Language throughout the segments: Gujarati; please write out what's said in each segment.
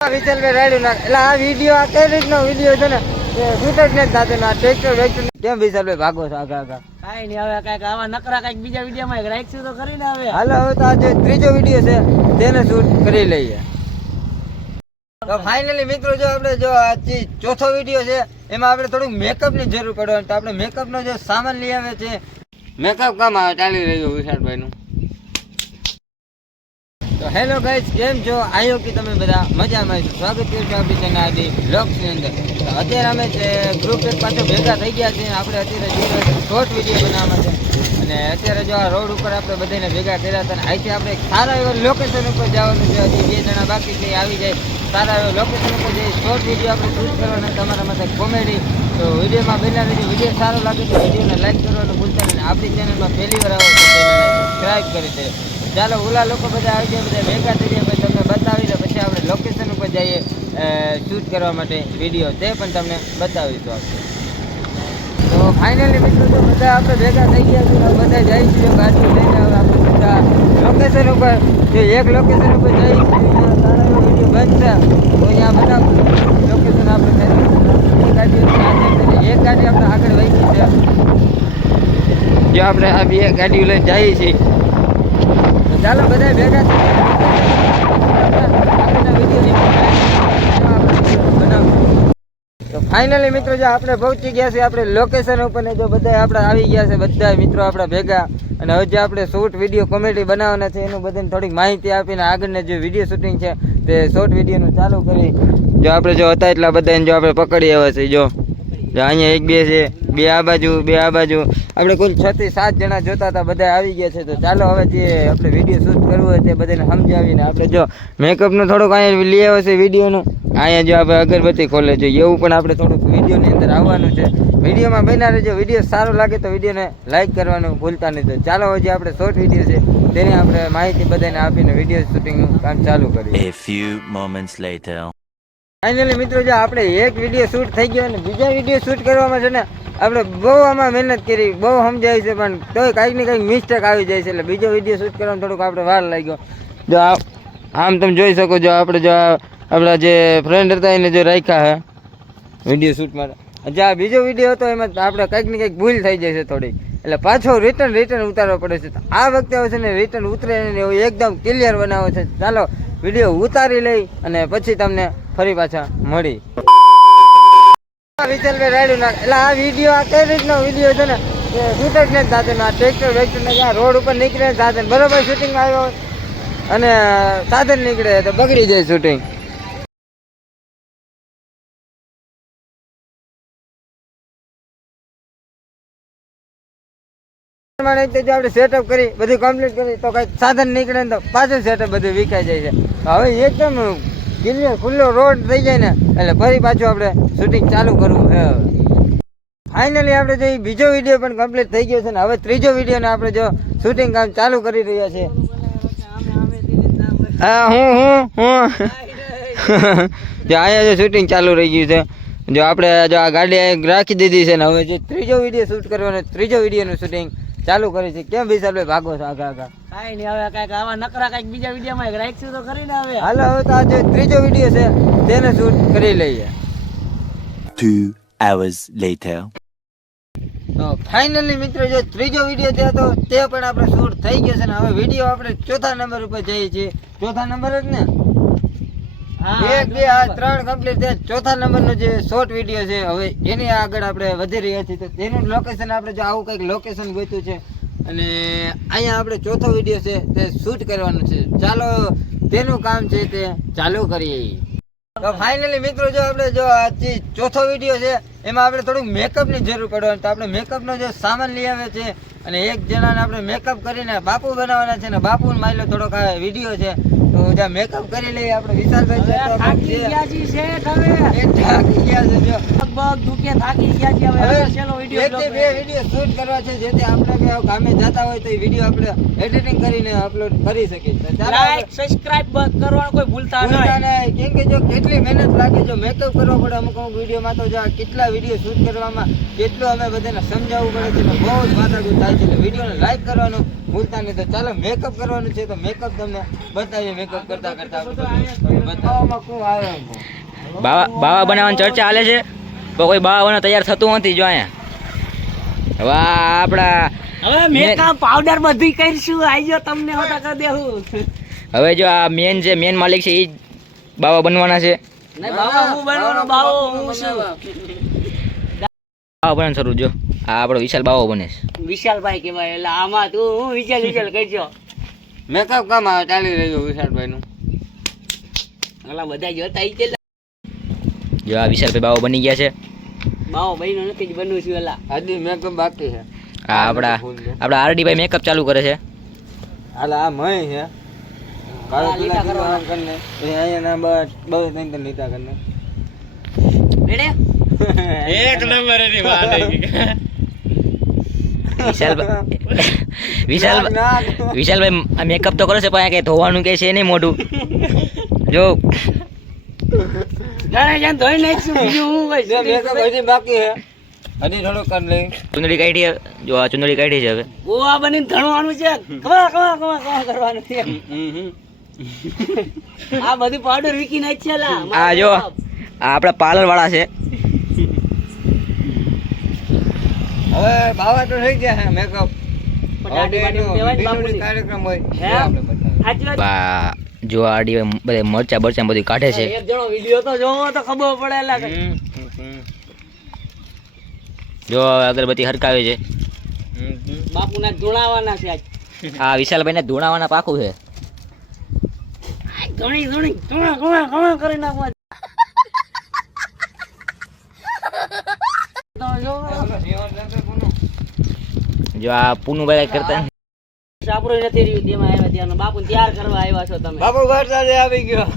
વિશાલભાઈ રાયડું નાખ એટલે આ વિડીયો આ કઈ રીતનો વિડીયો છે ને શૂટ જ નથી થતો ને આ ટ્રેક્ટર વેક્ટર કેમ વિશાલભાઈ ભાગો છો આગળ આગળ કાઈ નહીં હવે કઈક આવા નકરા કઈક બીજા વિડીયોમાં રાખશું તો કરીને હવે હાલો હવે તો આજે ત્રીજો વિડીયો છે તેને શૂટ કરી લઈએ તો ફાઇનલી મિત્રો જો આપણે જો આજે ચોથો વિડીયો છે એમાં આપણે થોડુંક મેકઅપ ની જરૂર પડે તો આપણે મેકઅપ નો જો સામાન લઈ આવે છે મેકઅપ કામ આવે ચાલી રહ્યું વિશાલભાઈ નું તો હેલો ગાઈસ કેમ છો આઈ હોપ કે તમે બધા મજામાં છો સ્વાગત કરું છું આપણી ચેનલ આદિ બ્લોગ્સ ની અંદર અત્યારે અમે ગ્રુપ એક પાછો ભેગા થઈ ગયા છે આપણે અત્યારે શોર્ટ વિડીયો બનાવવામાં છે અને અત્યારે જો આ રોડ ઉપર આપણે બધાને ભેગા કર્યા હતા અહીંથી આપણે સારા એવા લોકેશન ઉપર જવાનું છે હજી 2 જણા બાકી છે આવી જાય સારા એવા લોકેશન ઉપર જઈ શોર્ટ વિડીયો આપણે શૂટ કરવાના તમારા માટે કોમેડી તો વિડીયોમાં બના રહેજો વિડીયો સારો લાગે તો વિડીયોને લાઈક કરવાનું ભૂલતા નહીં આપણી ચેનલમાં પહેલી વાર આવો તો ચેનલને સબસ્ક્રાઈબ કરી દેજો ચાલો ઓલા લોકો બધા આવી જાય બધા ભેગા થઈ જાય પછી તમને બતાવી દે પછી આપણે લોકેશન ઉપર જઈએ શૂટ કરવા માટે વિડીયો તે પણ તમને બતાવીશું આપણે તો ફાઇનલી મિત્રો તો બધા આપણે ભેગા થઈ ગયા છે બધા જઈશું ગાડી લઈને હવે આપણે બધા લોકેશન ઉપર જો એક લોકેશન ઉપર જઈશું સારા એવો વિડીયો બનશે તો અહીંયા બનાવું લોકેશન આપણે એક ગાડી આપણે આગળ વહી ગઈ છે જો આપણે આ 2 ગાડીઓ લઈને જઈએ છીએ ચાલો બધા ભેગા તો ફાઇનલી મિત્રો જો આપણે પહોંચી ગયા છે આપણે લોકેશન ઉપર ને જો બધા આપણે આવી ગયા છે બધા મિત્રો આપણા ભેગા અને હવે જે આપણે શોર્ટ વિડીયો કોમેડી બનાવવાના છે એનું બધાને થોડીક માહિતી આપીને આગળના જે વિડીયો શૂટિંગ છે તે શોર્ટ વિડીયોનું ચાલુ કરી જો આપણે જો હતા એટલા બધાને જો આપણે પકડી આવ્યા છે જો અહીંયા એક બે છે બે આ બાજુ આપણે કુલ 6 થી 7 જણા જોતા હતા બધા આવી ગયા છે તો ચાલો હવે જે આપણે વિડીયો શૂટ કરવું હોય તે બધાને સમજાવીને આપણે જો મેકઅપનું થોડુંક અહીંયા લઈ આવ્યો છે વિડીયોનું અહીંયા જો આપણે અગરબત્તી ખોલે છે એવું પણ આપણે થોડુંક વિડીયોની અંદર આવવાનું છે વિડીયોમાં બના રહેજો વિડીયો સારો લાગે તો વિડીયોને લાઈક કરવાનું ભૂલતા નહીં તો ચાલો જે આપણે શોર્ટ વિડીયો છે તેની આપણે માહિતી બધાને આપીને વિડીયો શૂટિંગનું કામ ચાલુ કરીએ A few moments later finally મિત્રો જો આપણે એક વિડીયો શૂટ થઈ ગયો અને બીજા વિડીયો શૂટ કરવામાં છે ને આપણે બહુ આમાં મહેનત કરી બહુ સમજાય છે પણ તોય કાંઈક ને કંઈક મિસ્ટેક આવી જાય છે એટલે બીજો વિડીયો શૂટ કરવામાં થોડુંક આપણે વાર લાગ્યો જો આમ તમે જોઈ શકો જો આપણે જો આપણા જે ફ્રેન્ડ હતા એને જો રાખ્યા હે વિડીયો શૂટ માટે જે આ બીજો વિડીયો હતો એમાં આપણે કંઈક ને કંઈક ભૂલ થઈ જાય છે થોડી એટલે પાછો રિટર્ન ઉતારવો પડે છે તો આ વખતે હવે છે ને રિટર્ન ઉતરે ને એવું એકદમ ક્લિયર બનાવો છે ચાલો વિડીયો ઉતારી લઈ અને પછી તમને ફરી પાછા મળી વિશાલભાઈ રાયડું નાખ એટલે આ વિડીયો આ કઈ રીતનો વિડીયો છે ને શૂટ જ નથી થતો ને આ ટ્રેક્ટર વેક્ટર ને આ રોડ ઉપર નીકળે સાધન બરોબર શૂટિંગ આવ્યો અને સાધન નીકળે તો બગડી જાય શૂટિંગ જો આપણે સેટઅપ કરી બધું કમ્પ્લીટ કરી તો કઈ સાધન નીકળે ને તો પાછું સેટઅપ બધું વિકાઈ જાય છે હવે એકદમ ક્લિયર ખુલ્લો રોડ થઈ જાય ને એટલે ફરી પાછું આપણે શૂટિંગ ચાલુ કરવું છે ફાઇનલી આપણે જો બીજો વિડીયો પણ કમ્પ્લીટ થઈ ગયો છે ને હવે ત્રીજો વિડીયો ને આપણે જો શૂટિંગ કામ ચાલુ કરી રહ્યા છે હા હું જો અહીંયા જો શૂટિંગ ચાલુ રહી ગયું છે જો આપણે જો આ ગાડી રાખી દીધી છે ને હવે જે ત્રીજો વિડીયો શૂટ કરવાનો ત્રીજો વિડીયોનું શૂટિંગ ચાલુ કરી છે કેમ વિશાલભાઈ ભાગો છો આગળ કાઈ નહીં હવે કઈક આવા નકરા કઈક બીજા વિડીયોમાં રાખશું તો કરીને હવે હાલો હવે તો આજે ત્રીજો વિડીયો છે તેને શૂટ કરી લઈએ 2 hours later તો ફાઇનલી મિત્રો જો ત્રીજો વિડીયો થયો તો તે પણ આપણે શૂટ થઈ ગયો છે ને હવે વિડીયો આપણે ચોથા નંબર ઉપર જઈએ છીએ ચોથા નંબર જ ને 1 2 આ 3 કમ્પ્લીટ થયા ચોથા નંબરનો જે શોર્ટ વિડીયો છે હવે એની આગળ આપણે વધી રહ્યા છીએ તો તેનું લોકેશન આપણે જો આવું કંઈક લોકેશન ગોત્યું છે અને અહીંયા આપણે ચોથો વિડીયો છે તે શૂટ કરવાનું છે ચાલો તેનું કામ છે તે ચાલુ કરીએ તો ફાઇનલી મિત્રો જો આપણે જો આજે ચોથો વિડીયો છે એમાં આપણે થોડુંક મેકઅપની જરૂર પડવાની તો આપણે મેકઅપનો જે સામાન લઈ આવે છે અને એક જણાને આપણે મેકઅપ કરીને બાપુ બનાવવાના છે ને બાપુને માયલો થોડોક આ વિડીયો છે તો જ્યાં મેકઅપ કરી લઈએ આપણે વિશાલભાઈ છે થાકી ગયા છે જો પગ દુખે થાકી ગયા છે હવે ચલો વિડીયો એક થી બે વિડીયો શૂટ કરવા છે જેથી આપણે કામે જતા હોય તો એ વિડીયો આપણે એડિટિંગ કરીને અપલોડ કરી શકીએ લાઈક સબસ્ક્રાઇબ કરવાનું કોઈ ભૂલતા નહીં કેમ કે જો કેટલી મહેનત લાગે જો મેકઅપ કરવો પડે અમુક વિડીયોમાં તો જો કેટલા વિડીયો શૂટ કરવામાં કેટલું અમે બધાને સમજાવવું પડે છે બહુ જ માથાકૂટ થાય છે એટલે વિડીયોને લાઈક કરવાનું ભૂલતા નહીં. તો ચાલો મેકઅપ કરવાનું છે તો મેકઅપ તમને બતાવીએ. મેકઅપ કરતા કરતા આપણે બધું બતાવવામાં ખૂબ આરામ છે. બાવા બનાવવાની ચર્ચા હાલે છે પણ કોઈ બાવા બનવા તૈયાર થતું નથી. જો અહીંયા વાહ આપણા હવે મેકઅપ પાવડર બધું કરીશું. આઈજો તમને હોતા કરી દેવું. હવે જો આ મેન જે મેન માલિક છે એ જ બાવા બનવાના છે. નહીં બાબા હું બનવાનો બાવો હું છું. બાવા બનવાનું શરૂ જો આ આપણો વિશાલ બાવો બને છે. વિશાલભાઈ કહેવાય એટલે આમાં તું હું વિચાર કરજો. મેકઅપ કામ આવે ચાલી રહ્યું વિશાલભાઈનું. ઓલા બધા જોતા ઈ છે જો આ વિશાલભાઈ બાવો બની ગયા છે. બાવો બહેનો નથી જ બનવું છું એલા. હજી મેકઅપ બાકી છે. આ આપણા આરડી ભાઈ મેકઅપ ચાલુ કરે છે. હાલ આ મય છે કાળો લીટા પીળા કરવાના. કરીને એ અહીંયા ના બસ બહુ ત્રણ ત્રણ લીટા કરીને રેડે વિશાલભાઈ મેકઅપ તો કરે છે પણ કઈ ધોવાનું કે છે નહીં મોઢું. જો જાણે જાણ ધોઈ નાખશું બીજું હું જે મેકઅપ હજી બાકી છે હજી થોડું કરી લઈ. ચુંદડી કાઢી જો આ ચુંદડી કાઢી છે હવે. ગોવા બનીને ધણવાનું છે. કમા કરવાનું છે. આ બધું પાવડર વીકી નાખ છે લા. આ જો આ આપણા પાર્લર વાળા છે. હવે બાવા તો થઈ ગયા છે મેકઅપ. પટાટી પાટી દેવાય ને બાપુની. કાર્યક્રમ હોય હે? એ આપણે બતાવીએ. સાચી વાત. બા જો આરડી ભાઈ બધે મરચા બરચા બધું કાઢે છે. એક જણો વિડિયો તો જોવો તો ખબર પડે લા. જો અગરબત્તી હરકાવે છે. બાપુના ધૂણાવાના છે આજ. આ વિશાલભાઈ ને ધૂણાવાના પાકું છે. ઘણી ઘણા કરી નાખવા. તો જો જો આ પૂનુભાઈ કરતા સાપરો નથી રહ્યું તેમાં આવ્યા ત્યાંનો બાપુ તૈયાર કરવા આવ્યા છો તમે. બાપુ વરસાદ આવી ગયો.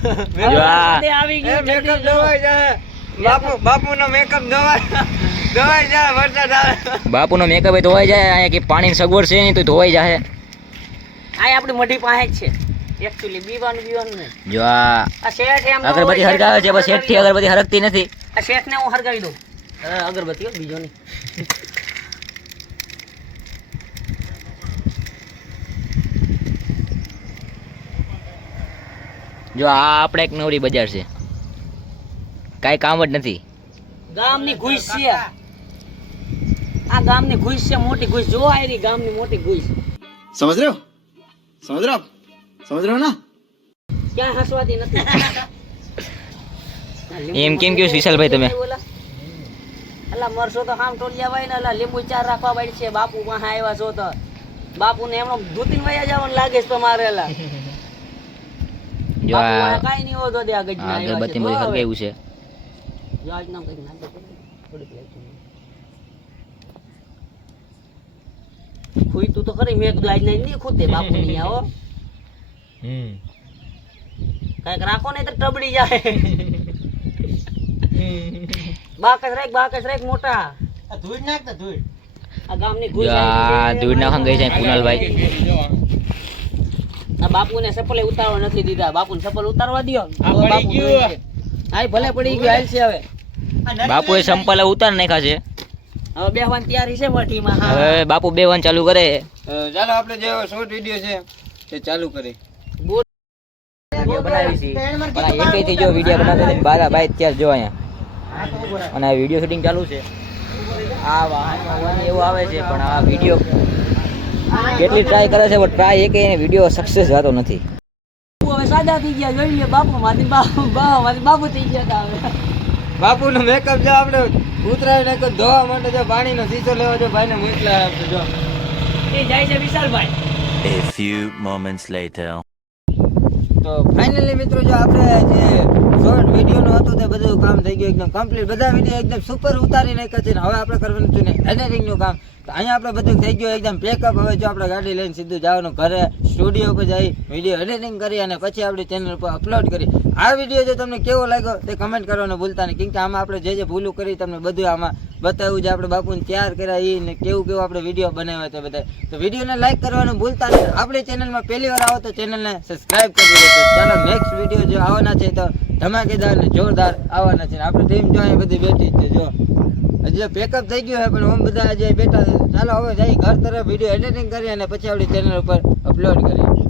જો આ તે આવી એ ગયું મેકઅપ ધોવાઈ જાય. બાપુનો મેકઅપ ધોવાઈ જાય વરસાદ આવે. બાપુનો મેકઅપ એ ધોવાઈ જાય. અહીંયા કે પાણીની સગવડ છે નહીં તો ધોવાઈ જાય. આ આપણી મોટી પાસે જ છે એકચ્યુઅલી બીવાનું નહીં. જો આ આ શેઠ એમ અગરબત્તી હરગાવે છે બસ શેઠથી અગરબત્તી હરકતી નથી. આ શેઠ ને હું હરગાવી દઉં. અગરબત્તી હો, બીજો નહીં. જો આ આપણે એક નવરી બજાર છે. કાંઈ કામ જ નથી. ગામની ઘૂસ છે આ. ગામની ઘૂસ છે, મોટી ઘૂસ. જો આ રહી ગામની મોટી ઘૂસ. समझ रहे हो समझ रहे हो आप समझ रहे हो ना ક્યાંય હસવાતી નથી. એમ કેમ કહ્યું વિશાલભાઈ તમે? અલા મરશો તો આમ ટોલિયા ભાઈ ને અલા લીંબુ ચાર રાખવા પાડી છે. બાપુ પાસે આવ્યા છો તો બાપુને એમનો ધૂતીને વયા જવાનું લાગે છે તમારે. અલા જો આ કાઈ નહીં હોતો દે આ ગજના આવ્યા છે. અગરબત્તી બધું હરગાવ્યું છે. જો આજ નામ કઈક નાખો થોડીક લાગી. ખુઈ તું તો ખરી મેં કીધું આજ નહીં ખૂતે બાપુ નહીં આવો. કઈક રાખો ને તો ટબડી જાય. બાકસ રાખ મોટા. આ ધૂળ નાખ તો ધૂળ. આ ગામની જો ઘૂસ આ ધૂળ નાખવા ગઈ છે કુનાલભાઈ. આ બાપુને ચપ્પલે ઉતારવા નથી દીધા. બાપુને ચપ્પલ ઉતારવા દ્યો. આ ભલે પડી ગયું હાલ છે હવે. બાપુએ સંપલે ઉતાર નાખ્યા છે. હવે બેહવાની તૈયારી છે મઠીમાં. હા હવે બાપુ બેવાનું ચાલુ કરે. ચાલો આપણે જે શોર્ટ વિડીયો છે તે ચાલુ કરી. વિડીયો બનાવી છે પણ આ એકેયથી જો વિડીયો બનાવતા નથી. બારા બાઈ અત્યારે જો અહીંયા અને આ વિડીયો શૂટિંગ ચાલુ છે. આ વાહનમાં એવું આવે છે પણ આ વિડીયો કેટલી ટ્રાય કરે છે પણ ટ્રાય એકે વિડીયો સક્સેસ જતો નથી. હવે સાદા થઈ ગયા જોઈ લે. બાપુ માંથી બાપુ થઈ ગયા તા હવે. બાપુનો મેકઅપ જો આપણે ઉતરાવી નાખ્યો ધોવા માટે. જો પાણીનો શીશો લેવા જો ભાઈને મોકલા આપજો. જો એ જાય છે વિશાલભાઈ. A few moments later. તો ફાઇનલી મિત્રો જો આપણે જે શોર્ટ વિડીયોનું હતું તે બધું કામ થઈ ગયું એકદમ કમ્પ્લીટ. બધા વિડીયો એકદમ સુપર ઉતારી નાખ્યા છે ને હવે આપણે કરવાનું છે ને એડિટિંગનું કામ. તો અહીંયા આપણે બધું થઈ ગયું એકદમ પેકઅપ. હવે જો આપણે ગાડી લઈને સીધું જવાનું ઘરે સ્ટુડિયો પર જઈ વિડીયો એડિટિંગ કરી અને પછી આપણી ચેનલ પર અપલોડ કરી. આ વિડીયો જો તમને કેવો લાગ્યો તે કમેન્ટ કરવાનું ભૂલતા નહીં. કેમ કે આમાં આપણે જે ભૂલું કરી તમને બધું આમાં બતાવ્યું છે. આપણે બાપુને તૈયાર કર્યા એ ને કેવું આપણે વિડીયો બનાવ્યા તે બધા. તો વિડીયોને લાઈક કરવાનું ભૂલતા નહીં. આપણી ચેનલમાં પહેલી વાર આવો તો ચેનલને સબસ્ક્રાઈબ કરી દેજો. ચાલો નેક્સ્ટ વિડીયો જો આવવાના છે તો ધમાકેદાર ને જોરદાર આવવાના છે. આપણે ટીમ જો અહીં બધી બેઠી જ છે જો. હજી પેકઅપ થઈ ગયું છે પણ ઓમ બધા આજે બેઠા છે. ચાલો હવે જઈ ઘર તરફ વિડીયો એડિટિંગ કરીએ અને પછી આપણી ચેનલ ઉપર અપલોડ કરીએ.